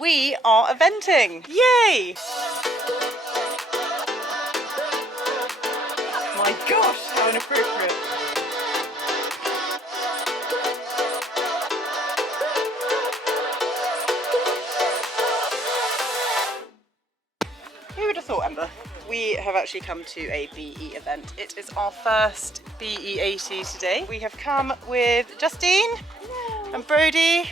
We are eventing! Yay! My gosh, how inappropriate. Who would have thought, Ember? We have actually come to a BE event. It is our first BE80 today. We have come with Justine and Brody,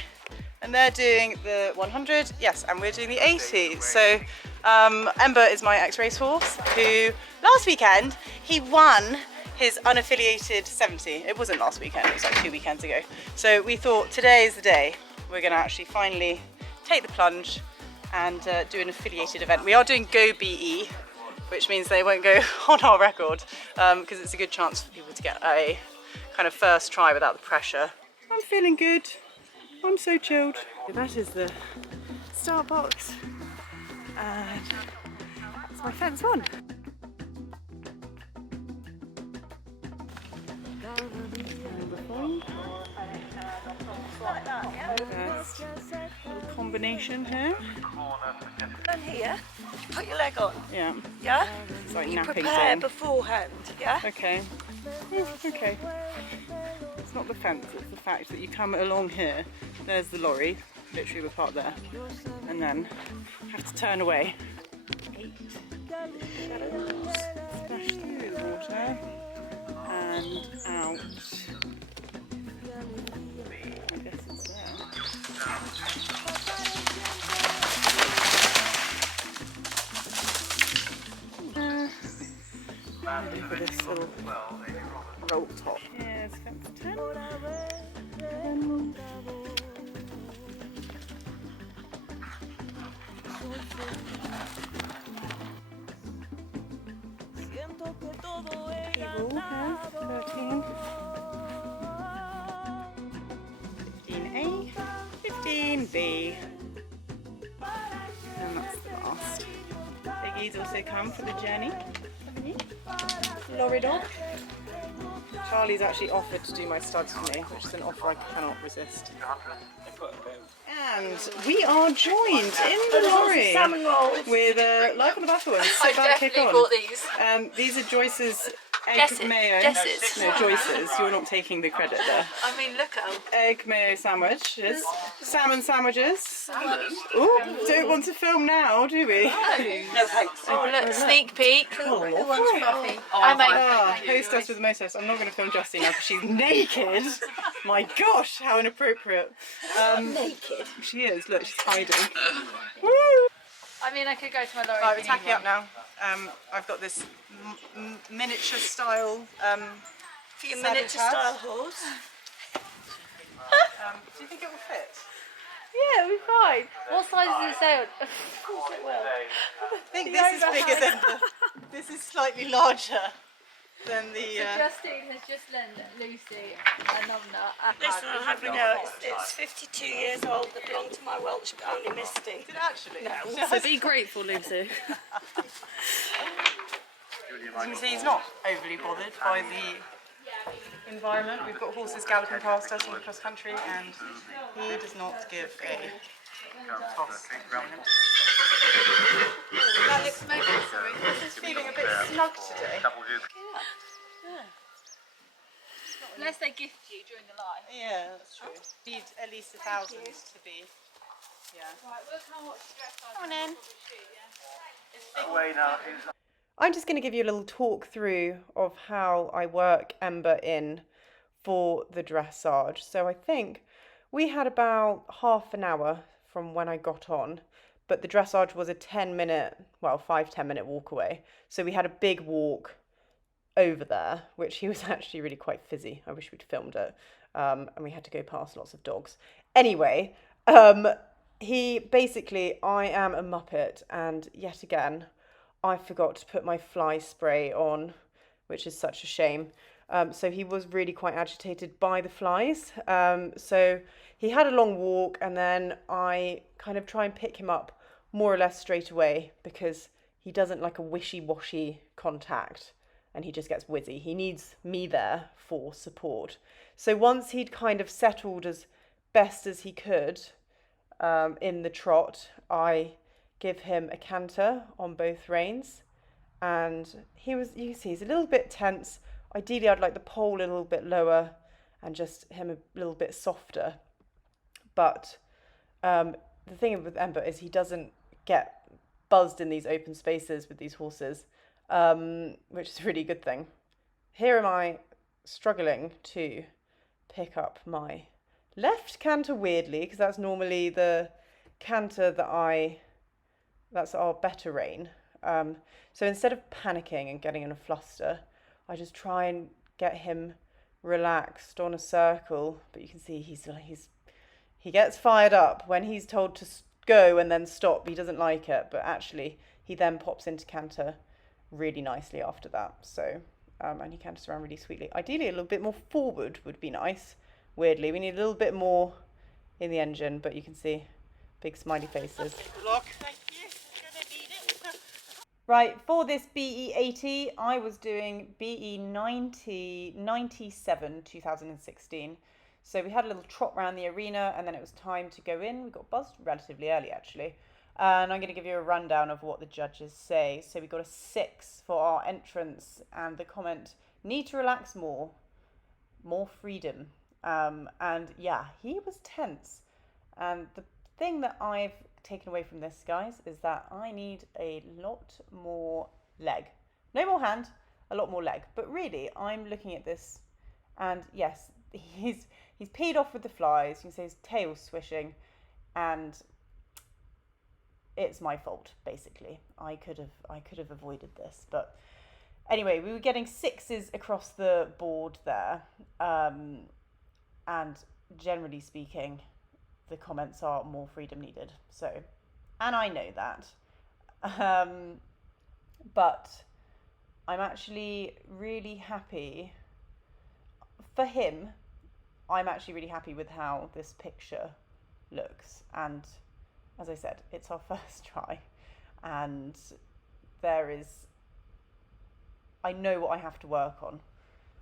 and they're doing the 100, yes, and we're doing the 80. So Ember is my ex-racehorse who last weekend he won his unaffiliated 70. It wasn't last weekend, it was like 2 weekends ago. So we thought today is the day we're going to actually finally take the plunge and do an affiliated event. We are doing Go BE, which means they won't go on our record because it's a good chance for people to get a kind of first try without the pressure. I'm feeling good. I'm so chilled. That is the start box, and that's my fence one. First little combination here. And here, put your leg on. Yeah. Yeah? It's like You napping prepare zone. beforehand, yeah? Okay. Okay. It's not the fence, it's the fact that you come along here, there's the lorry, literally we're parked there, and then have to turn away. Splash through the water and out. I guess it's there. Ready for this little roll top. Here's fence 10. 11. Cable has 13. 15A, 15B. And that's the last. Biggie's also come for the journey. Lorry dog. Charlie's actually offered to do my studs for me, which is an offer I cannot resist. And we are joined in the lorry with Life on the Battlefield. I've definitely bought these. These are Joyce's egg Jesses. mayo. Jesses. No, Joyce's. You're not taking the credit there. I mean, look at them. Egg mayo sandwiches, salmon sandwiches. Ooh, don't want to film now, do we? No thanks. Oh, look, sneak peek. Oh, Who wants coffee? I make Host us with the most host. I'm not going to film Justine now because she's naked. My gosh, how inappropriate. naked. She is. Look, she's hiding. Woo! I mean, I could go to my lorry. Right, we're tacking up now. I've got this miniature style. For your miniature style horse. Do you think it will fit? Yeah, it'll be fine. What size is the sail? Of course it will. I think this is bigger than the. This is slightly larger than the. Justine has just lent Lucy a number. Listen, I'll have you know, it's 52 years old that belonged to my Welsh pony Misty. Did it actually? No. So be grateful, Lucy. As you can see, he's not overly bothered by the environment. We've got horses galloping past us in the cross country, and he does not give a toss. That looks amazing, sorry. This is feeling a bit snug today. Unless they gift you during the live. Yeah, that's true. Need at least 1,000 to be. Yeah. Right, we'll come watch the dress. Come on in. Yeah. I'm just going to give you a little talk through of how I work Ember in for the dressage. So I think we had about half an hour from when I got on, but the dressage was a 10-minute, well, 5-10 minute walk away. So we had a big walk over there, which he was actually really quite fizzy. I wish we'd filmed it. And we had to go past lots of dogs. Anyway, he basically, I am a muppet, and yet again, I forgot to put my fly spray on, which is such a shame. So he was really quite agitated by the flies. So he had a long walk, and then I kind of try and pick him up more or less straight away because he doesn't like a wishy-washy contact and he just gets wizzy. He needs me there for support. So once he'd kind of settled as best as he could, in the trot, I give him a canter on both reins, and you can see he's a little bit tense. Ideally, I'd like the pole a little bit lower and just him a little bit softer. But the thing with Ember is he doesn't get buzzed in these open spaces with these horses, which is a really good thing. Here am I struggling to pick up my left canter weirdly, because that's normally the canter that's our better rein. So instead of panicking and getting in a fluster, I just try and get him relaxed on a circle. But you can see he gets fired up when he's told to go and then stop. He doesn't like it, but actually he then pops into canter really nicely after that. So and he canters around really sweetly. Ideally, a little bit more forward would be nice. Weirdly, we need a little bit more in the engine, but you can see big smiley faces. Good luck. Thank you. You're gonna need it. Right, for this BE80, I was doing BE90, 97, 2016. So we had a little trot around the arena, and then it was time to go in. We got buzzed relatively early, actually. And I'm going to give you a rundown of what the judges say. So we got a 6 for our entrance, and the comment, need to relax more freedom. And yeah, he was tense. And the thing that I've taken away from this, guys, is that I need a lot more leg. No more hand, a lot more leg. But really, I'm looking at this, and yes, he's peed off with the flies. You can see his tail swishing, and it's my fault, basically. I could have avoided this, but anyway, we were getting 6s across the board there, and generally speaking, the comments are more freedom needed. So, and I know that, but I'm actually really happy for him. I'm actually really happy with how this picture looks, and as I said, it's our first try, and I know what I have to work on,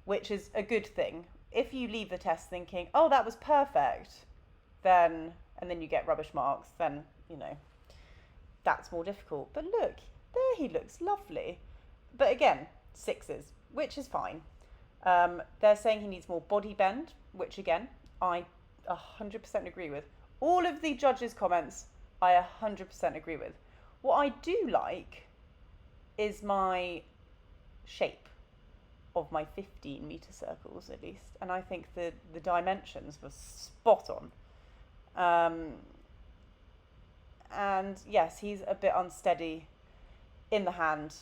which is a good thing. If you leave the test thinking, oh, that was perfect, and then you get rubbish marks, then, that's more difficult. But look, there he looks lovely. But again, 6s, which is fine. They're saying he needs more body bend, which again, I 100% agree with. All of the judges' comments, I 100% agree with. What I do like is my shape of my 15-metre circles, at least. And I think the dimensions were spot on. And yes, he's a bit unsteady in the hand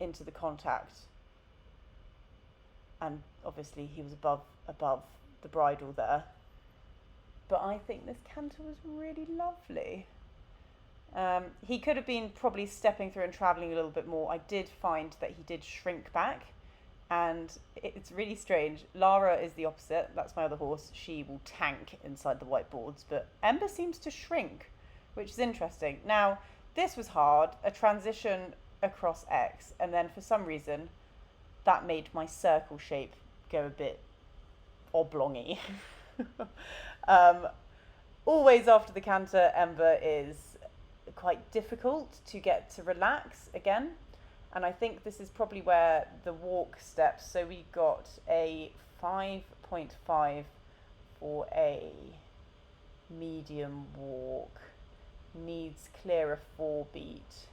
into the contact. And obviously he was above the bridle there. But I think this canter was really lovely. He could have been probably stepping through and travelling a little bit more. I did find that he did shrink back, and it's really strange. Lara is the opposite. That's my other horse. She will tank inside the whiteboards, but Ember seems to shrink, which is interesting. Now, this was hard, a transition across X, and then for some reason, that made my circle shape go a bit oblongy. Always after the canter, Ember is quite difficult to get to relax again, and I think this is probably where the walk steps. So we got a 5.5 for a medium walk, needs clear a 4 beat,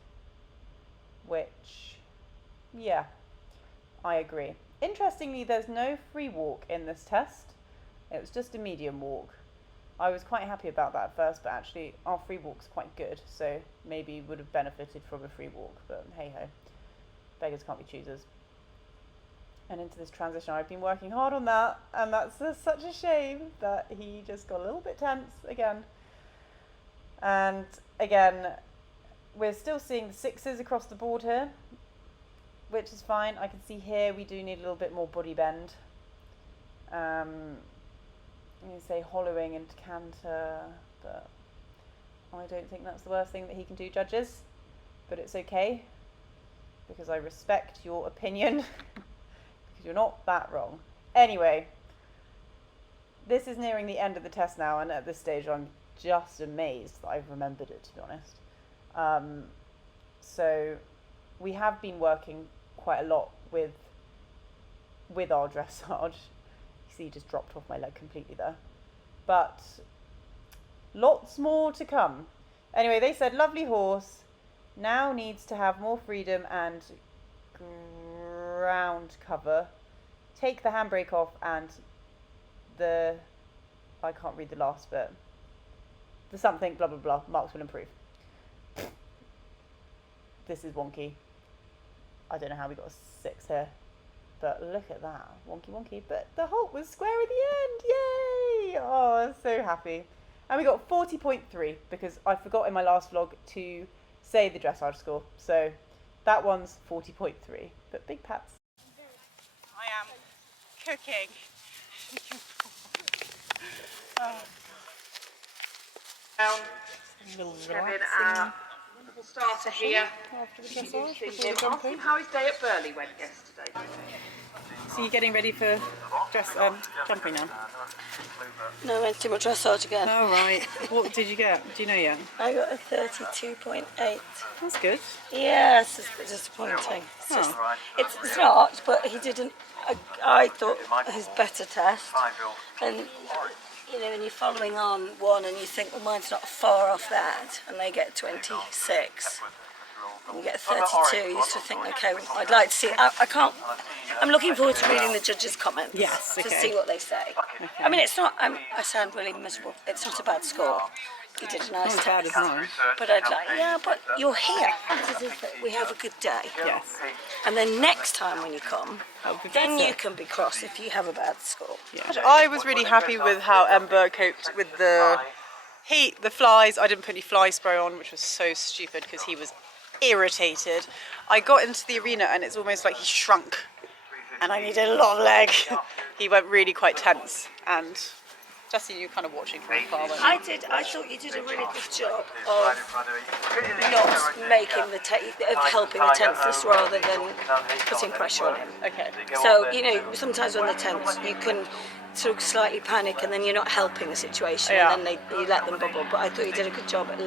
which, yeah, I agree. Interestingly, there's no free walk in this test. It was just a medium walk. I was quite happy about that at first, but actually our free walk's quite good, so maybe would have benefited from a free walk, but hey ho, beggars can't be choosers. And into this transition, I've been working hard on that, and that's such a shame that he just got a little bit tense again. And again, we're still seeing the 6s across the board here, which is fine. I can see here we do need a little bit more body bend. You say hollowing into canter, but I don't think that's the worst thing that he can do, judges. But it's okay, because I respect your opinion, because you're not that wrong. Anyway, this is nearing the end of the test now, and at this stage I'm just amazed that I've remembered it, to be honest. So we have been working quite a lot with our dressage. You see, he just dropped off my leg completely there. But lots more to come. Anyway, they said, lovely horse, now needs to have more freedom and ground cover. Take the handbrake off and I can't read the last bit. The something, blah, blah, blah, marks will improve. This is wonky. I don't know how we got a 6 here. But look at that. Wonky, wonky. But the halt was square at the end. Yay! Oh, I'm so happy. And we got 40.3 because I forgot in my last vlog to say the dressage score. So that one's 40.3. But big pats. I am cooking. A little relaxing. Wonderful starter here. After the dressage, before the Ask jumping. him how his day at Burley went yesterday. So you're getting ready for jumping now? No, I went to my dressage again. Oh right. What did you get? Do you know yet? I got a 32.8. That's good. Yeah, it's just a bit disappointing. It's not, but he didn't. I thought his better test. And you know, when you're following on one and you think, well, mine's not far off that, and they get 26. And you get 32, you sort of think, okay, I'd like to see. I can't. I'm looking forward to reading the judges' comments. Yes, okay. To see what they say. I mean, it's not. I sound really miserable. It's not a bad score. You did a nice Not as bad as test. mine. But I'd like, yeah, but you're here. We have a good day. Yes. And then next time when you come, That'll be then better. you can be cross if you have a bad score. Yeah. I was really happy with how Ember coped with the heat, the flies. I didn't put any fly spray on, which was so stupid because he was irritated. I got into the arena and it's almost like he shrunk and I needed a lot of leg. He went really quite tense, and Justin, you were kind of watching from afar, weren't you? I did. I thought you did a really good job of not making of helping the tenths rather than putting pressure on him. Okay. So, you know, sometimes on the tenths you can sort of slightly panic and then you're not helping the situation, Yeah. and then you let them bubble. But I thought you did a good job at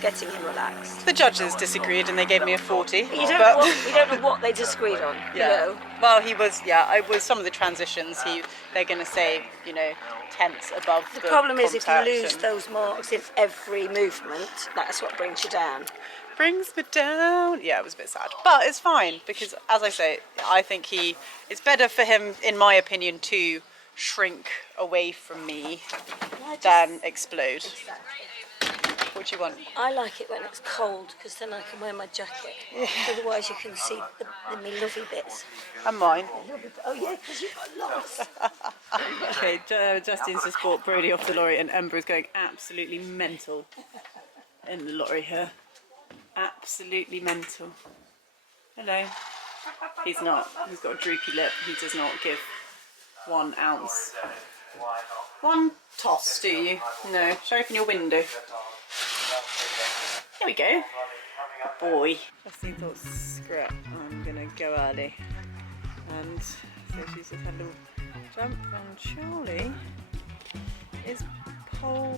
getting him relaxed. The judges disagreed and they gave me a 40. We don't know what they disagreed on. Yeah. You know. Well, he was. Yeah, I was. Some of the transitions, they're going to say, you know, tenths above the problem is if you contact lose and- those marks in every movement, that's what brings you down. Brings me down. Yeah, it was a bit sad, but it's fine because, as I say, I think it's better for him, in my opinion, to shrink away from me than explode. What do you want? I like it when it's cold because then I can wear my jacket. Otherwise you can see me lovely bits. And mine. Oh yeah, because you've got lots. Okay, Justin's just brought Brody off the lorry and Ember is going absolutely mental in the lorry here. Absolutely mental. Hello. He's not. He's got a droopy lip. He does not give 1 ounce. One toss, do you? No. Show open your window. There we go. Good boy. Justin thought, screw it, I'm gonna go early. And so she's just had a little jump, and Charlie is pole.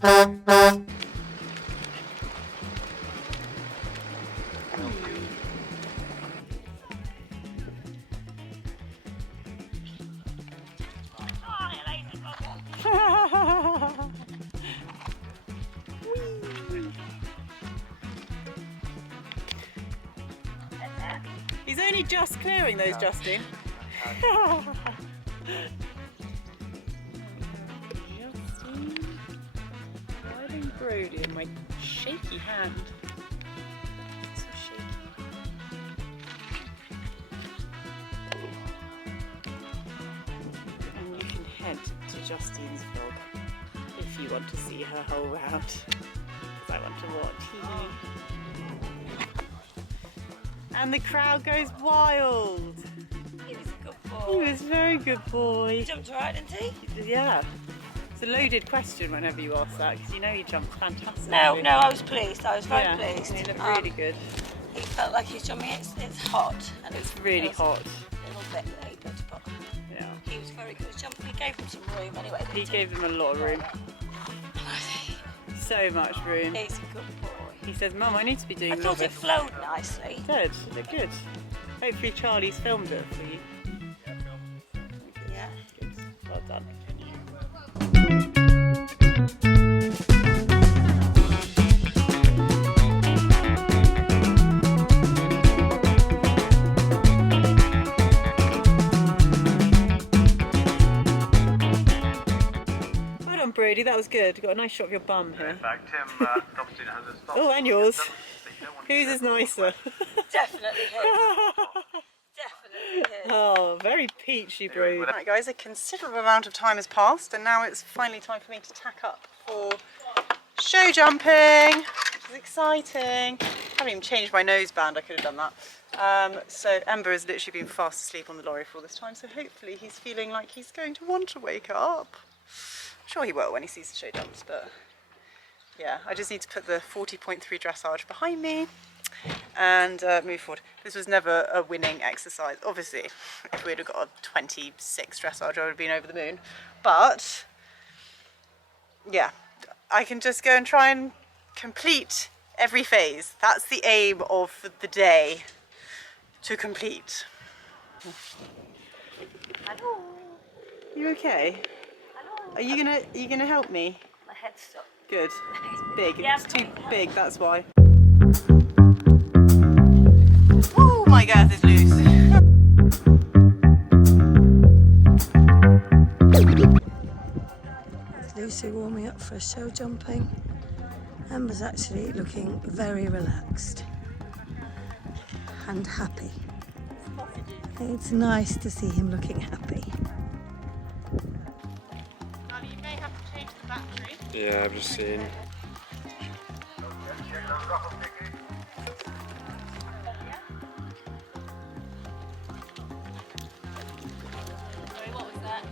He's only just clearing those, Justin. Justin riding Brody in my shaky hand. So shaky. And you can head to Justine's vlog if you want to see her whole round. Because I want to watch. And the crowd goes wild. He was a good boy. He was a very good boy. He jumped right, didn't he? Yeah. It's a loaded question whenever you ask that, because you know he jumped fantastic. No, I was pleased. I was very pleased. He looked really good. He felt like he's jumping. It's hot and It's really hot. A little bit late, but Yeah. he was very good. He gave him some room anyway. He gave him a lot of room. so much room. He's a good boy. He says, Mum, I need to be doing I more thought of it this. flowed nicely. It did. It looked good. Hopefully Charlie's filmed it for you. Yeah. Good. Well done. Well done, Brody. That was good. Got a nice shot of your bum here. In fact, Tim Dobson has a stop. Oh, and yours. Whose is nicer? Definitely his. Definitely his. Oh, very peachy brood. Right guys, a considerable amount of time has passed and now it's finally time for me to tack up for show jumping, which is exciting. I haven't even changed my noseband, I could have done that. So Ember has literally been fast asleep on the lorry for all this time, so hopefully he's feeling like he's going to want to wake up. I'm sure he will when he sees the show jumps, but yeah, I just need to put the 40.3 dressage behind me and move forward. This was never a winning exercise. Obviously, if we'd have got a 26 dressage, I would have been over the moon. But yeah, I can just go and try and complete every phase. That's the aim of the day, to complete. Hello. You okay? Hello. Are you gonna help me? My head's stuck. Good. It's big. Yeah, It's too I'm big. That's why. Oh, my girth is loose. Lucy warming up for show jumping. Ember's actually looking very relaxed and happy. It's nice to see him looking happy. You may have to change the battery. Yeah, I've just seen. What was that?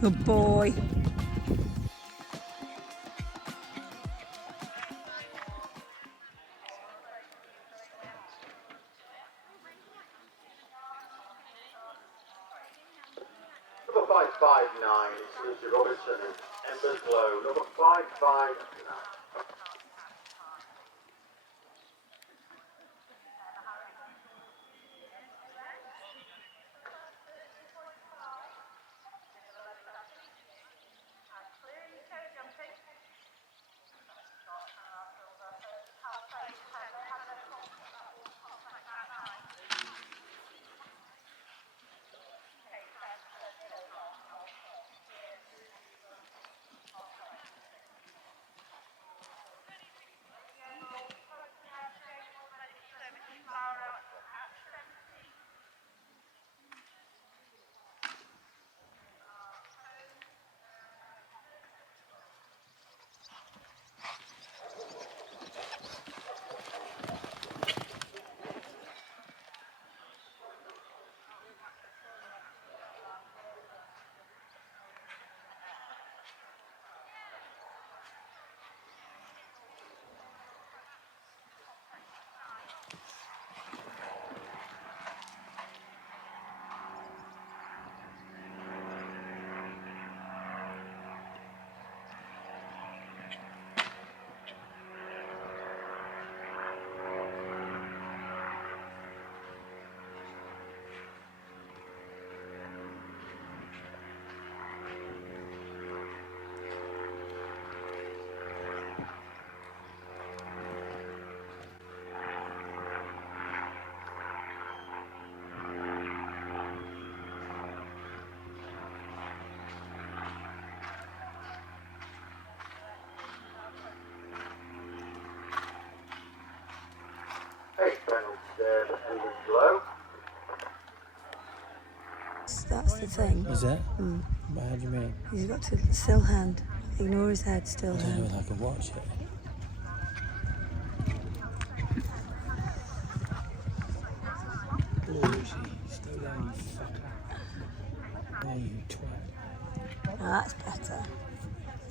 Good boy. Number 559 is Lucy Robertson and Ember's Glow. Number 559. Hey, Reynolds there, Ember's Glow. That's the thing. Is it? But how do you mean? He's got to still hand. Ignore his head, still I don't know hand. whether I can watch it. Oh, is he? twat. Oh, that's better.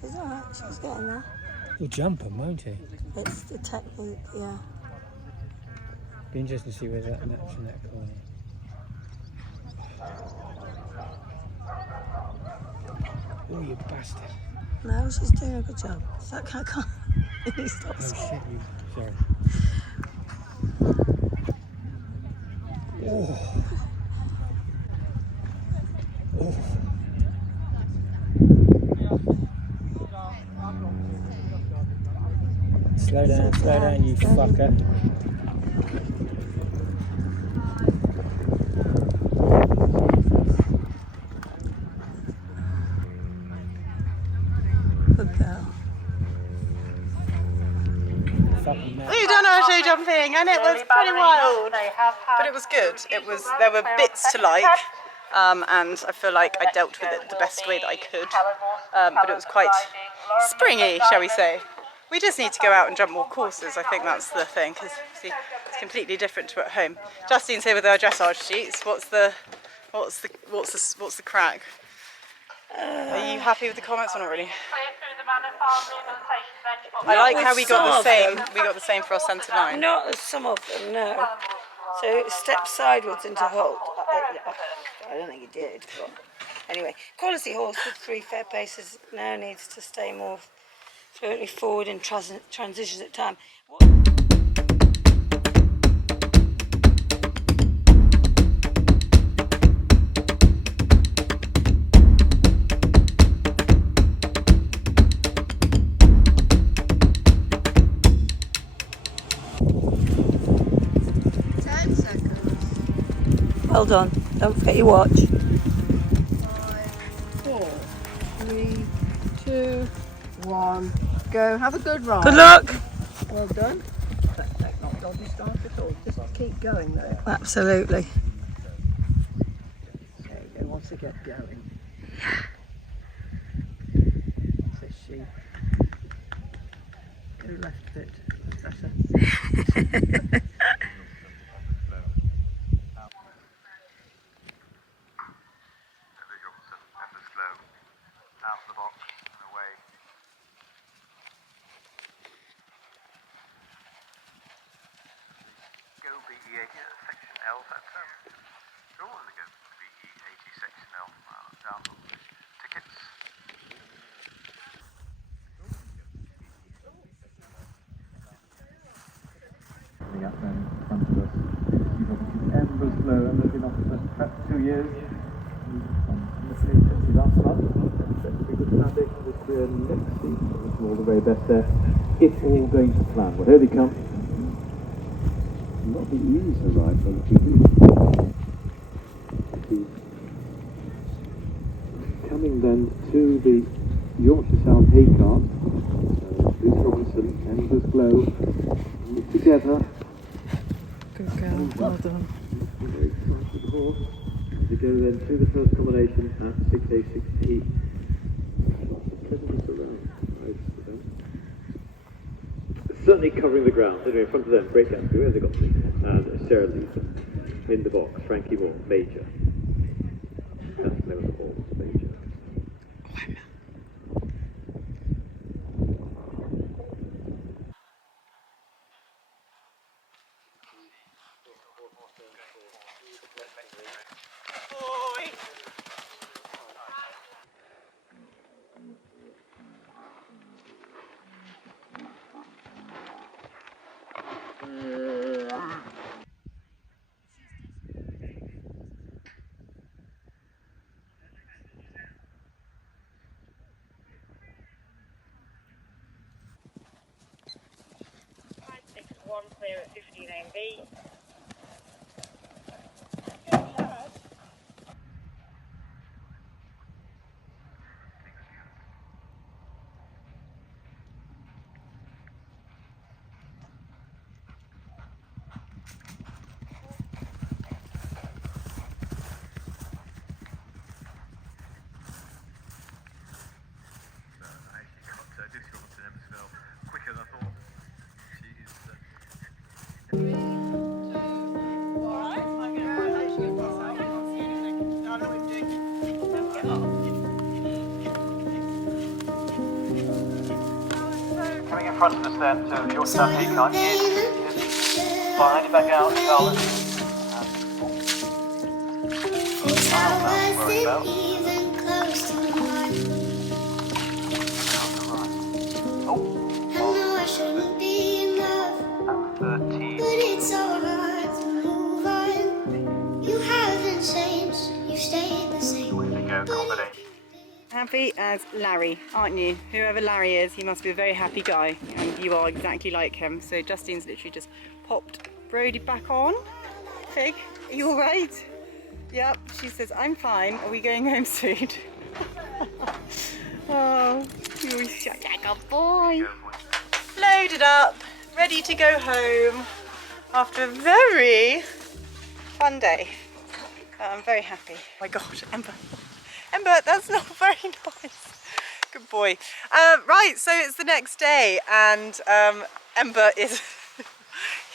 It's alright, she's getting there. He'll jump him, won't he? It's the technique, yeah. Be interesting to see where that naps in that corner. Oh, you bastard. No, she's doing a good job. So I can't. He stops. Oh shit, you. Sorry. Oh. Oh. Slow down, you fucker. Good girl. Fucking mad. You done RJ jumping, and it was pretty wild, but it was good. There were bits to like, and I feel like I dealt with it the best way that I could. But it was quite springy, shall we say. We just need to go out and jump more courses. I think that's the thing, because it's completely different to at home. Justine's here with our dressage sheets. What's the crack? Are you happy with the comments or not really? I like how we got the same for our centre line. Not as some of them, no. So step sideways into halt. I don't think he did, but anyway. Quality horse with 3 fair paces now needs to stay more fluently forward in transitions at time. Well done. Don't forget your watch. 5, 4, 3, 2, 1. Go. Have a good ride. Good luck. Well done. That's not dodgy start at all. Just keep going though. Absolutely. There you go. Once they get going. Says she. Go left a bit. Better. Out the box and away. Go BE80 section L, that's go on the go BE80 section L, down the tickets. The up there in front of us. You've obviously Ember's Glow, Ember's been off for perhaps 2 years. Last month, very good foundation with the next season. Wish them all the very best there. It's all going to plan. Well, here they come. Not the ease are right on the TV. Coming then to the Yorkshire South hay cart. Bruce Robinson, Ember's Glow, together. Good girl. Well done. Very excited horse. They go then to the first combination at 6A6T. Pleasantly around. Certainly covering the ground. Anyway, in front of them, Great Gatsby, where have they got me? And Sarah Leeson. In the box, Frankie Moore, Major. That's the name of the horse, Major. One clear at 59B. Quicker than I thought. She is Coming in front of us then to your stampede car. Behind it back out, Charlotte. Worry about. I shouldn't be enough, 13. but it's so hard to move on. You haven't changed, you stayed the same. Go, combination. Happy as Larry, aren't you? Whoever Larry is, he must be a very happy guy, and you are exactly like him. So Justine's literally just popped Brody back on. Fig, are you all right? Yep, she says, I'm fine. Are we going home soon? Oh, you're such a good boy. Loaded up, ready to go home after a very fun day. I'm very happy. Oh my God, Ember. Ember, that's not very nice. Good boy. Right, so it's the next day and Ember is,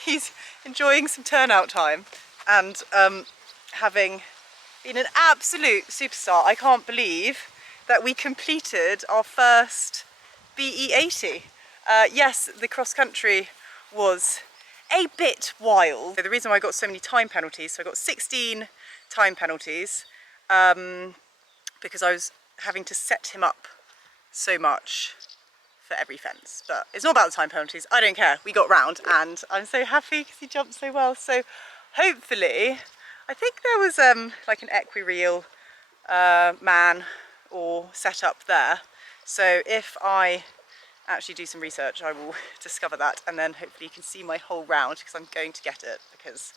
he's enjoying some turnout time and having been an absolute superstar. I can't believe that we completed our first BE80. Yes, the cross country was a bit wild. The reason why I got so many time penalties, so I got 16 time penalties because I was having to set him up so much for every fence. But it's not about the time penalties, I don't care. We got round and I'm so happy because he jumped so well. So hopefully, I think there was like an equireel man or set up there. So if I actually do some research, I will discover that and then hopefully you can see my whole round because I'm going to get it because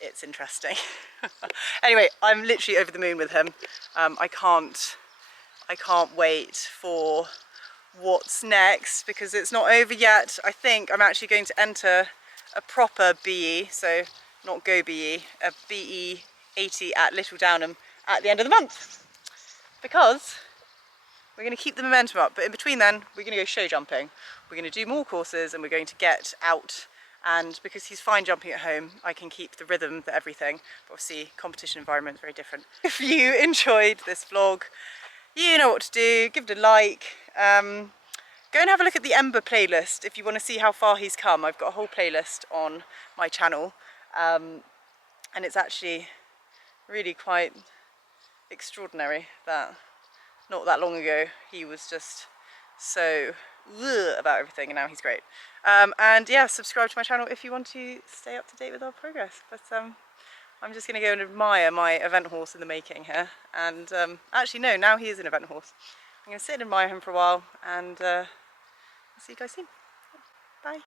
it's interesting. Anyway, I'm literally over the moon with him. I can't wait for what's next because it's not over yet. I think I'm actually going to enter a proper BE, so not Go BE, a BE80 at Little Downham at the end of the month because we're going to keep the momentum up, but in between then we're going to go show jumping. We're going to do more courses and we're going to get out, and because he's fine jumping at home I can keep the rhythm, the everything. But obviously competition environment is very different. If you enjoyed this vlog, you know what to do. Give it a like. Go and have a look at the Ember playlist if you want to see how far he's come. I've got a whole playlist on my channel and it's actually really quite extraordinary that not that long ago he was just so about everything and now he's great. And yeah, subscribe to my channel if you want to stay up to date with our progress. But I'm just going to go and admire my event horse in the making here. And actually no, now he is an event horse. I'm going to sit and admire him for a while and see you guys soon. Bye.